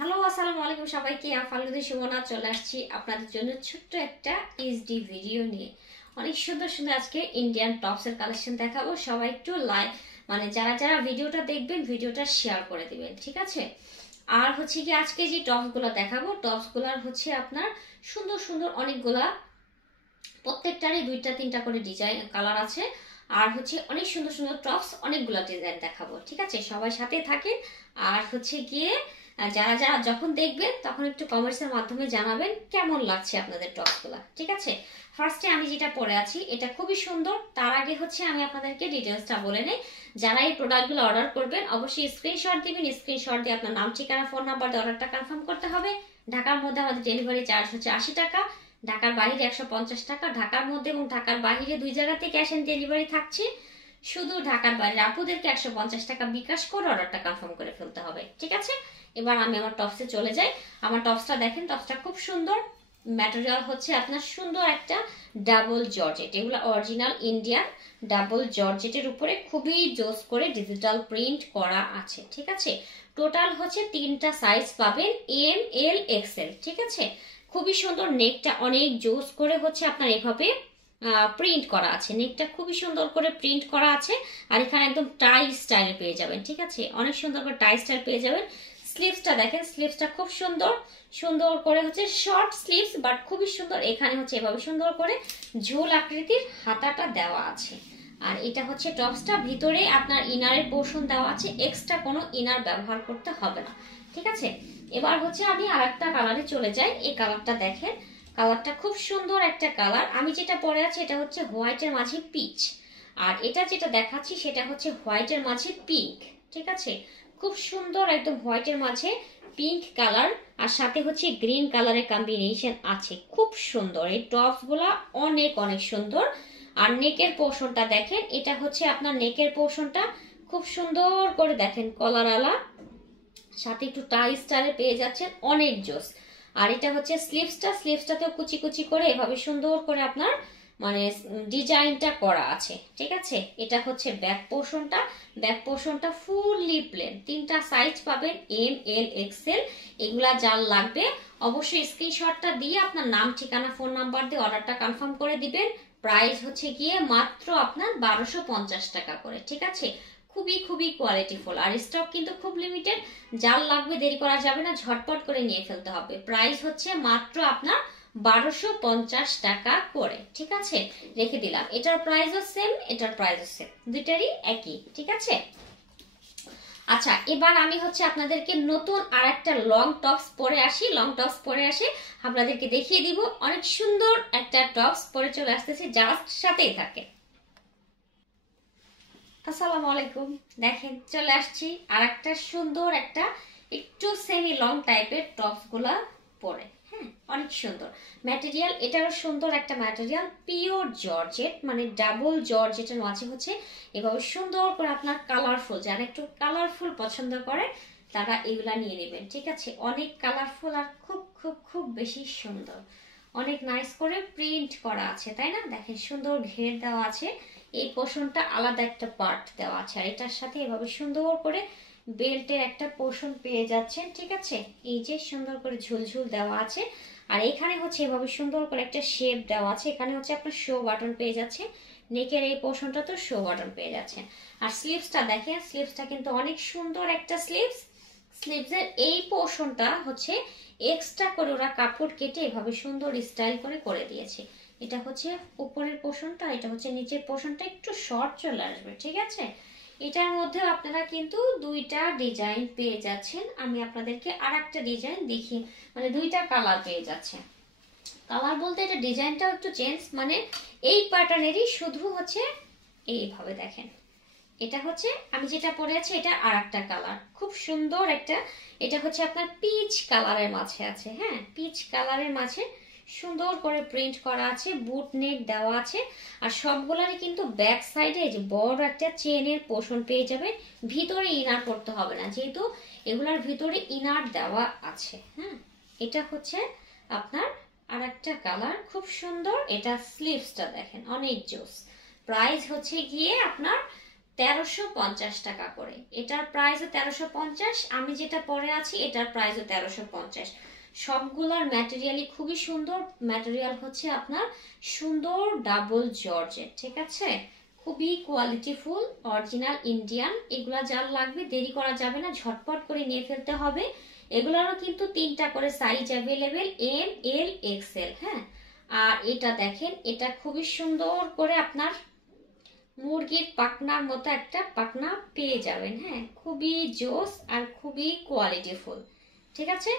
Hello আসসালামু আলাইকুম সবাইকে। ফালগুদি সুমনা চলে আসছি আপনাদের জন্য ছোট্ট একটা এইচডি ভিডিও নিয়ে। অনেক সুন্দর সুন্দর আজকে ইন্ডিয়ান টপসের কালেকশন দেখাবো। সবাই একটু মানে যারা যারা ভিডিওটা দেখবেন ভিডিওটা শেয়ার করে দিবেন, ঠিক আছে? আর হচ্ছে কি আজকে যে টপসগুলো দেখাবো টপসগুলোর হচ্ছে আপনার সুন্দর সুন্দর অনেকগুলা, প্রত্যেকটারই দুইটা তিনটা করে ডিজাইন কালার আছে। আর হচ্ছে অনেক সুন্দর সুন্দর টপস অনেকগুলা ডিজাইন দেখাবো, ঠিক আছে? সবাই সাথে থাকেন। আর হচ্ছে গিয়ে যারা যারা যখন দেখবেন তখন একটু কমেন্টসের মাধ্যমে জানাবেন কেমন লাগছে আপনাদের টপসগুলো, ঠিক আছে? ফার্স্টে আমি যেটা পরে আছি এটা খুবই সুন্দর। তার আগে হচ্ছে আমি আপনাদেরকে ডিটেলসটা বলে নেই। যারা এই প্রোডাক্টগুলো অর্ডার করবেন অবশ্যই স্ক্রিনশট দিবেন। স্ক্রিনশট দিয়ে আপনার নাম, ঠিকানা, ফোন নাম্বার দিয়ে অর্ডারটা কনফার্ম করতে হবে। ঢাকার মধ্যে আমাদের ডেলিভারি চার্জ হচ্ছে 80 টাকা, ঢাকার বাইরে 150 টাকা। ঢাকার মধ্যে এবং ঢাকার বাইরে দুই জায়গাতে ক্যাশ অন ডেলিভারি থাকছে। শুধু ঢাকার বাইরে আপুদেরকে 150 টাকা বিকাশ করে অর্ডারটা কনফার্ম করে ফেলতে হবে, ঠিক আছে? এবার আমি আমার টপসে চলে যাই। আমার টপসটা দেখেন, টপসটা খুব সুন্দর। ম্যাটেরিয়াল হচ্ছে আপনার সুন্দর একটা ডাবল জর্জেট, এগুলো অরিজিনাল ইন্ডিয়ান ডাবল জর্জেটের উপরে খুবই জোস করে ডিজিটাল প্রিন্ট করা আছে, ঠিক আছে? টোটাল হচ্ছে তিনটা সাইজ পাবেন, এম, এল, এক্সেল, ঠিক আছে? খুবই সুন্দর। নেকটা অনেক জোস করে হচ্ছে আপনার এভাবে প্রিন্ট করা আছে। নেকটা খুবই সুন্দর করে প্রিন্ট করা আছে। আর এখানে একদম টাই স্টাইল পেয়ে যাবেন, ঠিক আছে? অনেক সুন্দর করে টাই স্টাইল পেয়ে যাবেন। স্লিভসটা দেখেন, স্লিভসটা খুব সুন্দর সুন্দর করে হচ্ছে শর্ট স্লিভস, বাট খুবই সুন্দর। এখানে হচ্ছে এভাবে সুন্দর করে ঝোল আকৃতির হাতাটা দেওয়া আছে। আর এটা হচ্ছে টপসটা, ভিতরে আপনার ইনারের পোর্শন দেওয়া আছে, এক্সট্রা কোনো ইনার ব্যবহার করতে হবে না, ঠিক আছে? এবার হচ্ছে আমি আরেকটা কালারে চলে যাই। এই কালারটা দেখেন, কালারটা খুব সুন্দর একটা কালার। আমি যেটা পরে আছি এটা হচ্ছে হোয়াইটের মাঝে পিচ, আর এটা যেটা দেখাচ্ছি সেটা হচ্ছে হোয়াইটের মাঝে পিঙ্ক, ঠিক আছে? খুব সুন্দর একদম হোয়াইটের মাঝে পিঙ্ক কালার, আর সাথে হচ্ছে গ্রিন কালারের কম্বিনেশন আছে। খুব সুন্দর এই টপস গুলা, অনেক অনেক সুন্দর। আর নেকের পোর্শনটা দেখেন, এটা হচ্ছে আপনার নেকের পোর্শনটা খুব সুন্দর করে দেখেন কলার আলা, সাথে একটু টাই স্টাইলে পেয়ে যাচ্ছেন, অনেক জোস। আর এটা হচ্ছে স্লিভসটা, স্লিভসটাতেও কুচি কুচি করে এভাবে সুন্দর করে আপনার মানে ডিজাইনটা করা আছে, ঠিক আছে? এটা হচ্ছে ব্যাক পোর্শনটা, ব্যাক পোর্শনটা ফুললি প্লেন। তিনটা সাইজ পাবেন, এম, এল, এক্সেল। এগুলা যার লাগবে অবশ্যই স্ক্রিনশটটা দিয়ে আপনার নাম, ঠিকানা, ফোন নাম্বার দিয়ে অর্ডারটা কনফার্ম করে দিবেন। প্রাইস হচ্ছে গিয়ে মাত্র আপনার 1250 টাকা করে, ঠিক আছে? খুবই খুবই কোয়ালিটিফুল। আর স্টক কিন্তু খুব লিমিটেড, যার লাগবে দেরি করা যাবে না, ঝটপট করে নিয়ে ফেলতে হবে। প্রাইস হচ্ছে মাত্র আপনার 1250 টাকা করে, ঠিক আছে? রেখে দিলাম। এটার প্রাইসও সেম, এটার প্রাইসও সেম, দুইটারই একই, ঠিক আছে? আচ্ছা, এবার আমি হচ্ছে আপনাদেরকে নতুন আর একটা লং টপস পরে আসি। লং টপস পরে আসি আপনাদেরকে দেখিয়ে দিব। অনেক সুন্দর একটা টপস পরে চলে আসতেছি, জাস্ট সাথেই থাকে। আসসালামু আলাইকুম। দেখেন চলে আসছি আর একটা সুন্দর একটা একটু সেমি লং টাইপের টপস গুলা পরে। হ্যাঁ, অনেক সুন্দর ম্যাটেরিয়াল, এটারও সুন্দর একটা ম্যাটেরিয়াল, পিওর জর্জেট, মানে ডাবল জর্জেটের মাঝে হচ্ছে এভাবে সুন্দর করে আপনার কালারফুল, যারা একটু কালারফুল পছন্দ করে তারা এগুলা নিয়ে নেবেন, ঠিক আছে? অনেক কালারফুল আর খুব খুব খুব বেশি সুন্দর, অনেক নাইস করে প্রিন্ট করা আছে, তাই না? দেখেন সুন্দর ঘের দেওয়া আছে, এই পোর্শনটা আলাদা একটা পার্ট দেওয়া আছে। আর এটার সাথে এভাবে সুন্দর করে বেল্টের একটা পোর্শন পেয়ে যাচ্ছেন, ঠিক আছে? এই যে সুন্দর করে ঝুলঝুল দেওয়া আছে। আর এখানে হচ্ছে এভাবে সুন্দর করে একটা শেপ দেওয়া আছে। এখানে হচ্ছে আপনার শো বাটন পেয়ে যাচ্ছে, নেকের এই পোর্শনটা তো শো বাটন পেয়ে যাচ্ছেন। আর স্লিভসটা দেখেন, স্লিভসটা কিন্তু অনেক সুন্দর একটা স্লিভস। স্লিভসের এই পোর্শনটা হচ্ছে এক্সট্রা করে ওরা কাপড় কেটে এভাবে সুন্দর স্টাইল করে করে দিয়েছে। এটা হচ্ছে উপরের পোর্শনটা, এটা হচ্ছে নিচের পোর্শনটা একটু শর্ট চলে আসবে, ঠিক আছে? এটার মধ্যে আপনারা কিন্তু দুইটা ডিজাইন পেয়ে যাচ্ছেন। আমি আপনাদেরকে আর একটা ডিজাইন দেখি, মানে দুইটা কালার পেয়ে যাচ্ছেন। কালার বলতে এটা ডিজাইনটাও একটু চেঞ্জ, মানে এই প্যাটার্নেরই, শুধু হচ্ছে এইভাবে দেখেন। এটা হচ্ছে আমি যেটা পরে আছি এটা আর একটা কালার, খুব সুন্দর একটা। এটা হচ্ছে আপনার পিচ কালারের মাঝে আছে। হ্যাঁ, পিচ কালারের মাঝে সুন্দর করে প্রিন্ট করা আছে, বুট নেক দেওয়া আছে। আর সবগুলারই কিন্তু ব্যাক সাইডে যে বড় একটা চেনের পোর্শন পেয়ে যাবেন। ভিতরে ইনার করতে হবে না, যেহেতু এগুলার ভিতরে ইনার দেওয়া আছে। হ্যাঁ, এটা হচ্ছে আপনার আর একটা কালার, খুব সুন্দর। এটা স্লিভসটা দেখেন, অনেক জোস। প্রাইস হচ্ছে গিয়ে আপনার 1350 টাকা করে। এটার প্রাইসও 1350। আমি যেটা পরে আছি এটার প্রাইসও 1350। সবগুলার ম্যাটেরিয়ালই খুবই সুন্দর। ম্যাটেরিয়াল হচ্ছে আপনার সুন্দর ডাবল জর্জেট, ঠিক আছে, খুবই কোয়ালিটিফুল, অরিজিনাল ইন্ডিয়ান। এগুলা যার লাগবে দেরি করা যাবে না, ঝটপট করে নিয়ে ফেলতে হবে। এগুলারও কিন্তু 3টা করে size available, M, L, Excel. হ্যাঁ, আর এটা দেখেন, এটা খুবই সুন্দর করে আপনার মুরগির পাখনার মতো একটা পাখনা পেয়ে যাবেন। হ্যাঁ, খুবই জোস আর খুবই কোয়ালিটিফুল, ঠিক আছে।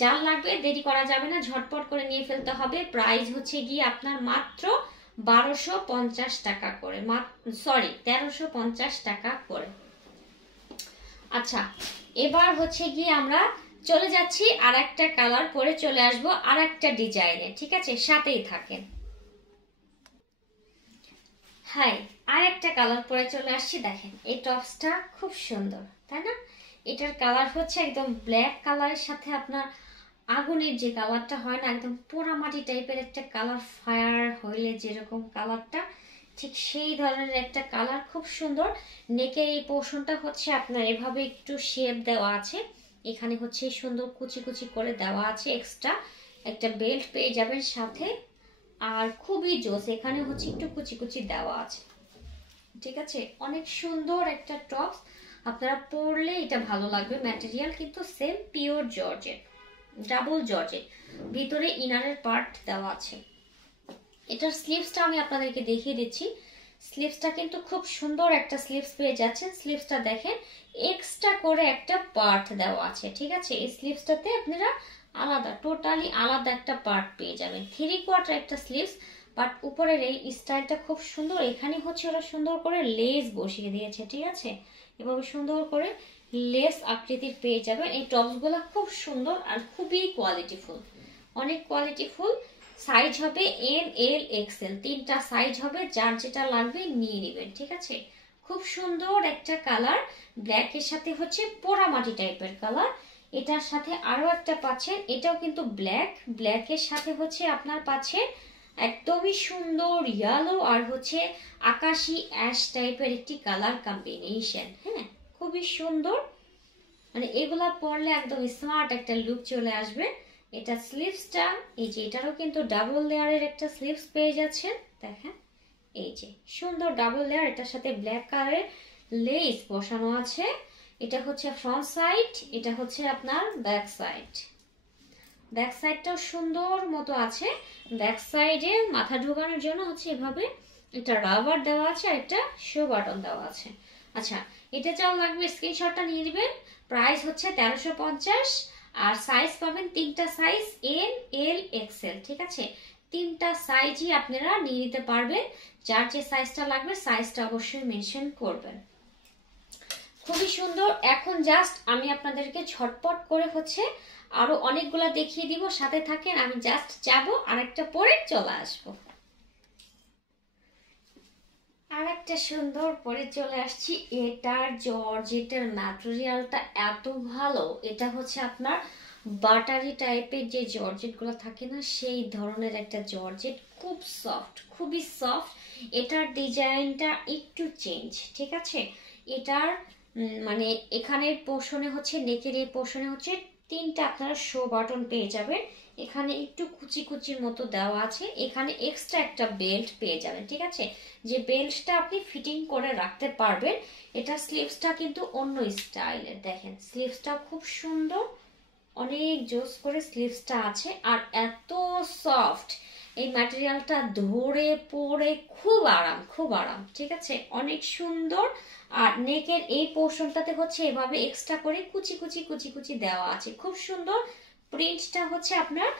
যার লাগবে দেরি করা যাবে না, ঝটপট করে নিয়ে ফেলতে হবে। প্রাইস হচ্ছে গিয়ে আপনার মাত্র 1250 টাকা করে, সরি 1350 টাকা করে। আচ্ছা, এবার হচ্ছে গিয়ে আমরা চলে যাচ্ছি আর একটা কালার পরে চলে আসবো আর একটা ডিজাইনে, ঠিক আছে, সাথেই থাকেন। হাই, আর একটা কালার পরে চলে আসছি। দেখেন এই টপসটা খুব সুন্দর, তাই না? এটার কালার হচ্ছে একদম ব্ল্যাক কালারের সাথে আপনার আগুনের যে কালারটা হয় না, একদম পোড়ামাটি টাইপের একটা কালার, ফায়ার হইলে যেরকম কালারটা, ঠিক সেই ধরনের একটা কালার, খুব সুন্দর। নেকের এই পোর্শনটা হচ্ছে আপনার এভাবে একটু শেপ দেওয়া আছে, এখানে হচ্ছে সুন্দর কুচি কুচি করে দেওয়া আছে। এক্সট্রা একটা বেল্ট পেয়ে যাবেন সাথে, আর খুবই জোস, এখানে হচ্ছে একটু কুচি কুচি দেওয়া আছে, ঠিক আছে। অনেক সুন্দর একটা টপস, আপনারা পরলে এটা ভালো লাগবে। ম্যাটেরিয়াল কিন্তু same pure georgette, double georgette, ভিতরে ইনারের পার্ট দেওয়া আছে। এটার স্লিভসটা আমি আপনাদেরকে দেখিয়ে দিচ্ছি। স্লিভসটা কিন্তু খুব সুন্দর একটা স্লিভস পেয়ে যাচ্ছেন। স্লিভসটা দেখেন, এক্সট্রা করে একটা পার্ট দেওয়া আছে, ঠিক আছে। এই স্লিভসটাতে আপনারা আলাদা, টোটালি আলাদা একটা পার্ট পেয়ে যাবেন। 3/4 একটা স্লিভস, বাট উপরের এই স্টাইলটা খুব সুন্দর। এখানে হচ্ছে ওরা সুন্দর করে লেস বসিয়ে দিয়েছে, ঠিক আছে, এভাবে সুন্দর করে লেস আকৃতির পেয়ে যাবেন। এই টপসগুলো খুব সুন্দর আর খুবই কোয়ালিটিফুল, অনেক কোয়ালিটিফুল। সাইজ হবে এম, এল, এক্সেল, 3টা সাইজ হবে, যার যেটা লাগবে নিয়ে নেবেন, ঠিক আছে। খুব সুন্দর একটা কালার, ব্ল্যাকের সাথে হচ্ছে পোড়ামাটি টাইপের কালার। এটার সাথে আরো একটা পাচ্ছেন, এটাও কিন্তু ব্ল্যাক, ব্ল্যাকের সাথে হচ্ছে আপনার পাচ্ছেন একদমই সুন্দর ইয়েলো আর হচ্ছে আকাশি অ্যাশ টাইপের একটি কালার কম্বিনেশন। হ্যাঁ, খুবই সুন্দর, মানে এগুলা পরলে একদম স্মার্ট একটা লুক চলে আসবে। এটা স্লিভসটা, এই যে এটারও কিন্তু ডাবল লেয়ারের একটা স্লিভস পেয়ে যাচ্ছেন, দেখেন এই যে সুন্দর ডাবল লেয়ার। এটার সাথে ব্ল্যাক কালারের লেস বসানো আছে। এটা হচ্ছে ফ্রন্ট সাইড, এটা হচ্ছে আপনার ব্যাক সাইড। ব্যাক সাইডটাও সুন্দর মতো আছে। ব্যাক সাইডে মাথা ঢোকানোর জন্য হচ্ছে এভাবে এটা রাবার দেওয়া আছে আর একটা শো বাটন দেওয়া আছে। আচ্ছা, এটা যাও লাগবে স্ক্রিনশটটা নিয়ে নেবেন। প্রাইস হচ্ছে 1350, আর সাইজ পাবেন 3টা সাইজ, এম, এল, এক্সেল, ঠিক আছে। 3টা সাইজই আপনারা নিয়ে নিতে পারবেন। যার যে সাইজটা লাগবে সাইজটা অবশ্যই মেনশন করবেন। খুবই সুন্দর। এখন জাস্ট আমি আপনাদেরকে ঝটপট করে হচ্ছে আরো অনেকগুলা দেখিয়ে দিব, সাথে থাকেন। আমি জাস্ট যাবো আর একটা পরে চলে আসবো। আর একটা সুন্দর পরে চলে আসছি। এটার জর্জেটের ম্যাটেরিয়ালটা এত ভালো, এটা হচ্ছে আপনার বাটারি টাইপের যে জর্জেট গুলো থাকে না, সেই ধরনের একটা জর্জেট, খুব সফট, খুবই সফট। এটার ডিজাইনটা একটু চেঞ্জ, ঠিক আছে। এটার মানে এখানের পোর্শনে হচ্ছে, নেকের এই পোর্শনে হচ্ছে 3টা আপনারা শো বাটন পেয়ে যাবেন। এখানে একটু কুচি কুচির মতো দেওয়া আছে। এখানে এক্সট্রা একটা বেল্ট পেয়ে যাবেন, ঠিক আছে, যে বেল্টটা আপনি ফিটিং করে রাখতে পারবেন। এটা স্লিভসটা কিন্তু অন্য স্টাইলের, দেখেন স্লিভসটা খুব সুন্দর, অনেক জোস করে স্লিভসটা আছে। আর এত সফট এই ম্যাটেরিয়ালটা, ধরে পরে খুব আরাম, খুব আরাম, ঠিক আছে, অনেক সুন্দর। আর নেকের এই পোর্শনটাতে হচ্ছে এভাবে এক্সট্রা করে কুচি কুচি কুচি কুচি দেওয়া আছে, খুব সুন্দর। প্রিন্টটা হচ্ছে আপনার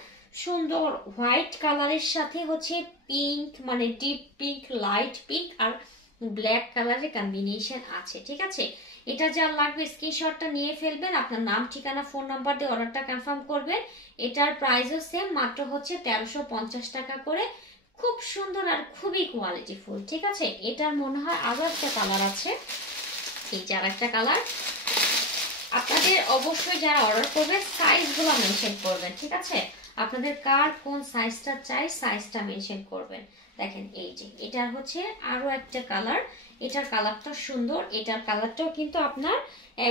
সুন্দর হোয়াইট কালারের সাথে হচ্ছে পিঙ্ক, মানে ডিপ পিঙ্ক, লাইট পিঙ্ক আর ব্ল্যাক কালারের কম্বিনেশন আছে, ঠিক আছে। এটা যা লাগবে স্ক্রিনশটটা নিয়ে ফেলবেন, আপনার নাম, ঠিকানা, ফোন নাম্বার দিয়ে অর্ডারটা কনফার্ম করবেন। এটার প্রাইসও সেম, মাত্র হচ্ছে 1350 টাকা করে। খুব সুন্দর আর খুবই কোয়ালিটিফুল, ঠিক আছে। এটার মনে হয় আরো একটা কালার আছে, এই যে আর একটা কালার। আপনাদের অবশ্যই যারা অর্ডার করবেন সাইজগুলো মেনশন করবেন, ঠিক আছে। আপনাদের কার কোন সাইজটা চাই সাইজটা মেনশন করবেন। দেখেন এই যে এটার হচ্ছে আরো একটা কালার, এটার কালারটা সুন্দর, এটার কালারটাও কিন্তু আপনার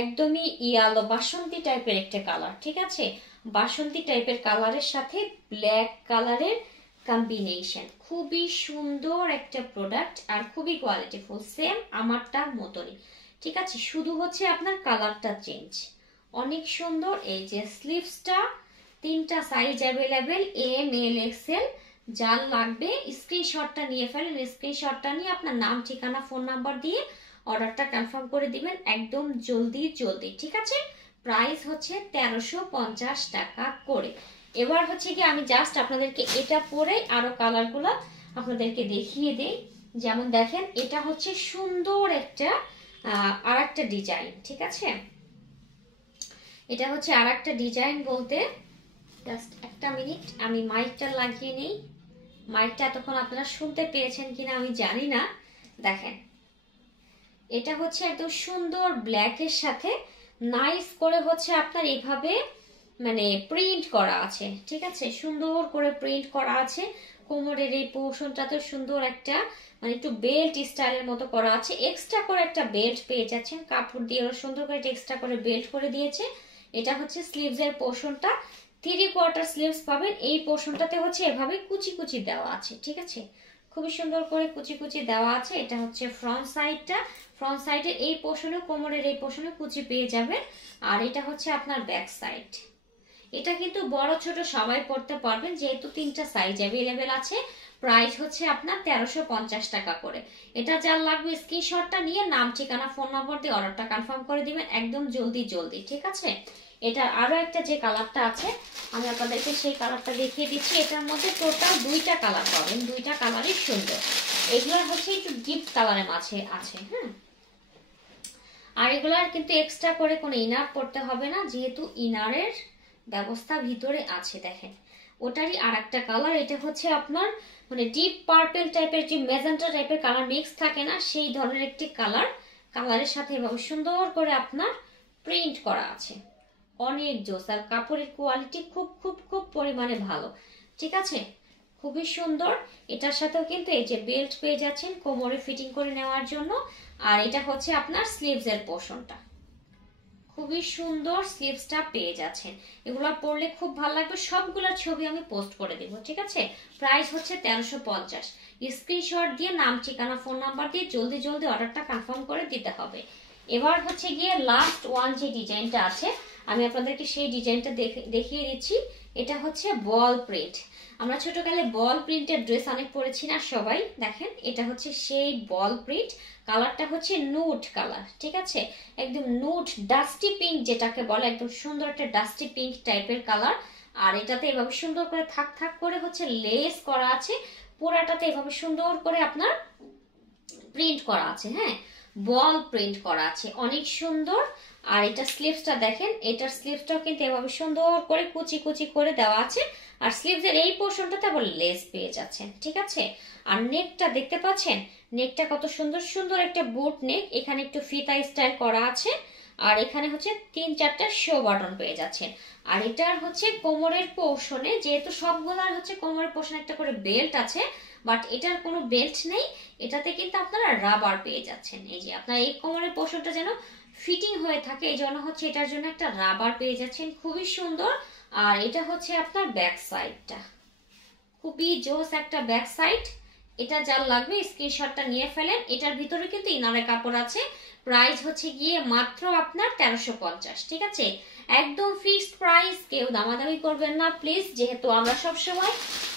একদমই ইয়ালো বাসন্তী টাইপের একটা কালার, ঠিক আছে? বাসন্তী টাইপের কালারের সাথে ব্ল্যাক কালারের কম্বিনেশন, খুবই সুন্দর একটা প্রোডাক্ট আর খুবই কোয়ালিটিফুল, সেম আমারটার মতনই, ঠিক আছে? শুধু হচ্ছে আপনার কালারটা চেঞ্জ, অনেক সুন্দর। এই যে স্লিভসটা, 3টা size available, M L XL, যার লাগবে স্ক্রিনশটটা নিয়ে ফেলেন, স্ক্রিনশটটা নিয়ে আপনার নাম ঠিকানা ফোন নাম্বার দিয়ে অর্ডারটা কনফার্ম করে দিবেন একদম জলদি জলদি, ঠিক আছে? প্রাইস হচ্ছে 1350 টাকা করে। এবার হচ্ছে কি আমি জাস্ট আপনাদেরকে এটা পরে আরো কালারগুলো আপনাদেরকে দেখিয়ে দেই। যেমন দেখেন এটা হচ্ছে সুন্দর একটা আর একটা ডিজাইন, ঠিক আছে? এটা হচ্ছে আর একটা ডিজাইন বলতে, জাস্ট একটা মিনিট আমি মাইকটা লাগিয়ে নেই। মাইকটা এতক্ষণ আপনারা শুনতে পেয়েছেন কিনা আমি জানি না। দেখেন এটা হচ্ছে একদম সুন্দর ব্ল্যাকের সাথে নাইস করে হচ্ছে আপনার এভাবে মানে প্রিন্ট করা আছে, ঠিক আছে? সুন্দর করে প্রিন্ট করা আছে। কোমরের এই পোর্শনটাতে সুন্দর একটা মানে একটু বেল্ট স্টাইলের মতো করা আছে, এক্সট্রা করে একটা বেল্ট পেয়ে যাচ্ছেন, কাপড় দিয়ে ওরা সুন্দর করে এক্সট্রা করে বেল্ট করে দিয়েছে। এটা হচ্ছে স্লিভস এর পোর্শনটা, 3/4 স্লিভস পাবেন। এই পোর্শনটাতে হচ্ছে এভাবে কুচি কুচি দেওয়া আছে, ঠিক আছে? খুবই সুন্দর করে কুচি কুচি দেওয়া আছে। এটা হচ্ছে ফ্রন্ট সাইডটা, ফ্রন্ট সাইডে এই পোর্শনে, কোমরের এই পোর্শনে কুচি পেয়ে যাবেন। আর এটা হচ্ছে আপনার ব্যাক সাইড। এটা কিন্তু বড় ছোট সবাই পড়তে পারবেন, যেহেতু 3টা সাইজ অ্যাভেলেবেল আছে। প্রাইস হচ্ছে আপনার 1350 টাকা করে। এটা যার লাগবে স্ক্রিনশটটা নিয়ে নাম ঠিকানা ফোন নম্বর দিয়ে অর্ডারটা কনফার্ম করে দিবেন একদম জলদি জলদি, ঠিক আছে? এটা আরো একটা যে কালারটা আছে আমি আপনাদেরকে সেই কালারটা দেখিয়ে দিচ্ছি। এটার মধ্যে টোটাল 2টা কালার পাবেন, 2টা কালারই সুন্দর। এগুলো হচ্ছে একটু ডিপ কালারের মাঝে আছে, হ্যাঁ। আর এগুলার কিন্তু এক্সট্রা করে কোনো ইনার পড়তে হবে না, যেহেতু ইনারের ব্যবস্থা ভিতরে আছে। দেখেন ওটারই আর একটা কালার, এটা হচ্ছে আপনার মানে ডিপ পার্পল টাইপের, যে ম্যাজেন্টা টাইপের কালার মিক্স থাকে না, সেই ধরনের একটি কালার। কালারের সাথে এভাবে সুন্দর করে আপনার প্রিন্ট করা আছে, অনেক জোস। আর কাপড়ের কোয়ালিটি খুব খুব খুব পরিমাণে ভালো, ঠিক আছে? খুবই সুন্দর। এটার সাথেও কিন্তু এই যে বেল্ট পেয়ে যাচ্ছেন কোমরে ফিটিং করে নেওয়ার জন্য। আর এটা হচ্ছে আপনার স্লিভস এর পোর্শনটা, খুবই সুন্দর স্লিভসটা পেয়ে যাচ্ছেন। এগুলো পরলে খুব ভালো লাগবে। সবগুলোর ছবি আমি পোস্ট করে দেব, ঠিক আছে? প্রাইস হচ্ছে 1350। স্ক্রিনশট দিয়ে নাম ঠিকানা ফোন নাম্বার দিয়ে জলদি জলদি অর্ডারটা কনফার্ম করে দিতে হবে। এবার হচ্ছে গিয়ে লাস্ট ওয়ান যে ডিজাইনটা আছে আমি আপনাদেরকে সেই ডিজাইনটা দেখিয়ে দিচ্ছি। এটা হচ্ছে বল প্রিন্ট। আমরা ছোটকালে বল প্রিন্টের ড্রেস অনেক পরেছি না সবাই? দেখেন এটা হচ্ছে সেই বল প্রিন্ট। কালারটা হচ্ছে নুড কালার, ঠিক আছে? একদম নুড ডাস্টি পিঙ্ক যেটাকে বলে, একদম সুন্দর একটা ডাস্টি পিঙ্ক টাইপের কালার। আর এটাতে এভাবে সুন্দর করে থাক থাক করে হচ্ছে লেস করা আছে, পুরাটাতে এভাবে সুন্দর করে আপনার প্রিন্ট করা আছে, হ্যাঁ, বল প্রিন্ট করা আছে, অনেক সুন্দর। আর এটা স্লিভসটা দেখেন, এটার স্লিভসটাও কিন্তু এভাবে সুন্দর করে কুচি কুচি করে দেওয়া আছে। আর স্লিভসের এই পোর্শনটাতে আবার লেস পেয়ে যাচ্ছেন, ঠিক আছে? আর নেকটা দেখতে পাচ্ছেন, নেকটা কত সুন্দর, সুন্দর একটা বুট নেক, এখানে একটু ফিতা স্টাইল করা আছে। আর এখানে হচ্ছে 3-4টা শো বাটন পেয়ে যাচ্ছেন। আর এটার হচ্ছে কোমরের পোর্শনে, যেহেতু সবগুলার হচ্ছে কোমরের পোর্শনে একটা করে বেল্ট আছে, বাট এটার কোনো বেল্ট নেই। এটাতে কিন্তু আপনারা রাবার পেয়ে যাচ্ছেন। এই যে আপনার এই কোমরের পোর্শনটা যেন ফিটিং হয়ে থাকে, এই জন্য হচ্ছে এটার জন্য একটা রাবার পেয়ে যাচ্ছেন, খুবই সুন্দর। আর এটা হচ্ছে আপনার ব্যাক সাইডটা, খুবই জোস একটা ব্যাক সাইড। এটা যার লাগবে স্ক্রিনশটটা নিয়ে ফেলেন। এটার ভিতরে কিন্তু ইনারের কাপড় আছে। প্রাইস হচ্ছে গিয়ে মাত্র আপনার 1350, ঠিক আছে? একদম ফিক্সড প্রাইস, কেউ দামাদামি করবেন না প্লিজ, যেহেতু আমরা সবসময়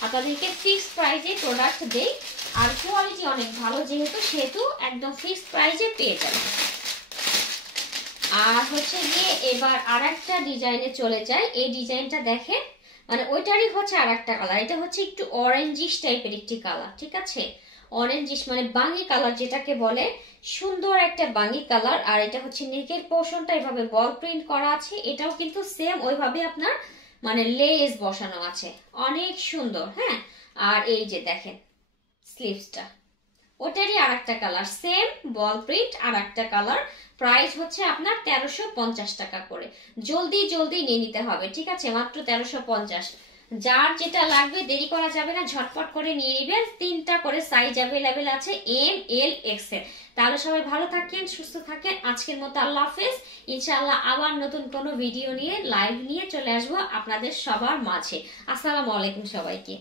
আপনাদেরকে ফিক্সড প্রাইসে প্রোডাক্ট দেই। আর কোয়ালিটি অনেক ভালো সেহেতু একদম ফিক্সড প্রাইসে পেয়ে যাবেন। আর হচ্ছে গিয়ে এবার আর একটা ডিজাইনে চলে যায়। এই ডিজাইনটা দেখেন, মানে ওইটারই হচ্ছে আর একটা কালার। এটা হচ্ছে একটু অরেঞ্জিশ টাইপের একটি কালার, ঠিক আছে? অরেঞ্জিশ মানে বাঙ্গি কালার যেটাকে বলে, সুন্দর একটা বাঙ্গি কালার। আর এটা হচ্ছে নেকের পোর্শনটা এভাবে বল প্রিন্ট করা আছে। এটাও কিন্তু সেম ওইভাবে আপনার মানে লেস বসানো আছে, অনেক সুন্দর, হ্যাঁ। আর এই যে দেখেন স্লিভসটা, ওটারই আর একটা কালার, সেম বল প্রিন্ট আর একটা কালার। প্রাইস হচ্ছে আপনার 1350 টাকা করে। জলদি জলদি নিয়ে নিতে হবে, ঠিক আছে? মাত্র 1350। যার যেটা লাগবে দেরি করা যাবে না, ঝটপট করে নিয়ে নেবেন। 3টা করে সাইজ অ্যাভেলেবেল আছে, এম, এল, এক্সেল। তাহলে সবাই ভালো থাকেন, সুস্থ থাকেন। আজকের মতো আল্লাহ হাফেজ। ইনশাআল্লাহ আবার নতুন কোনো ভিডিও নিয়ে লাইভ নিয়ে চলে আসবো আপনাদের সবার মাঝে। আসসালামু আলাইকুম সবাইকে।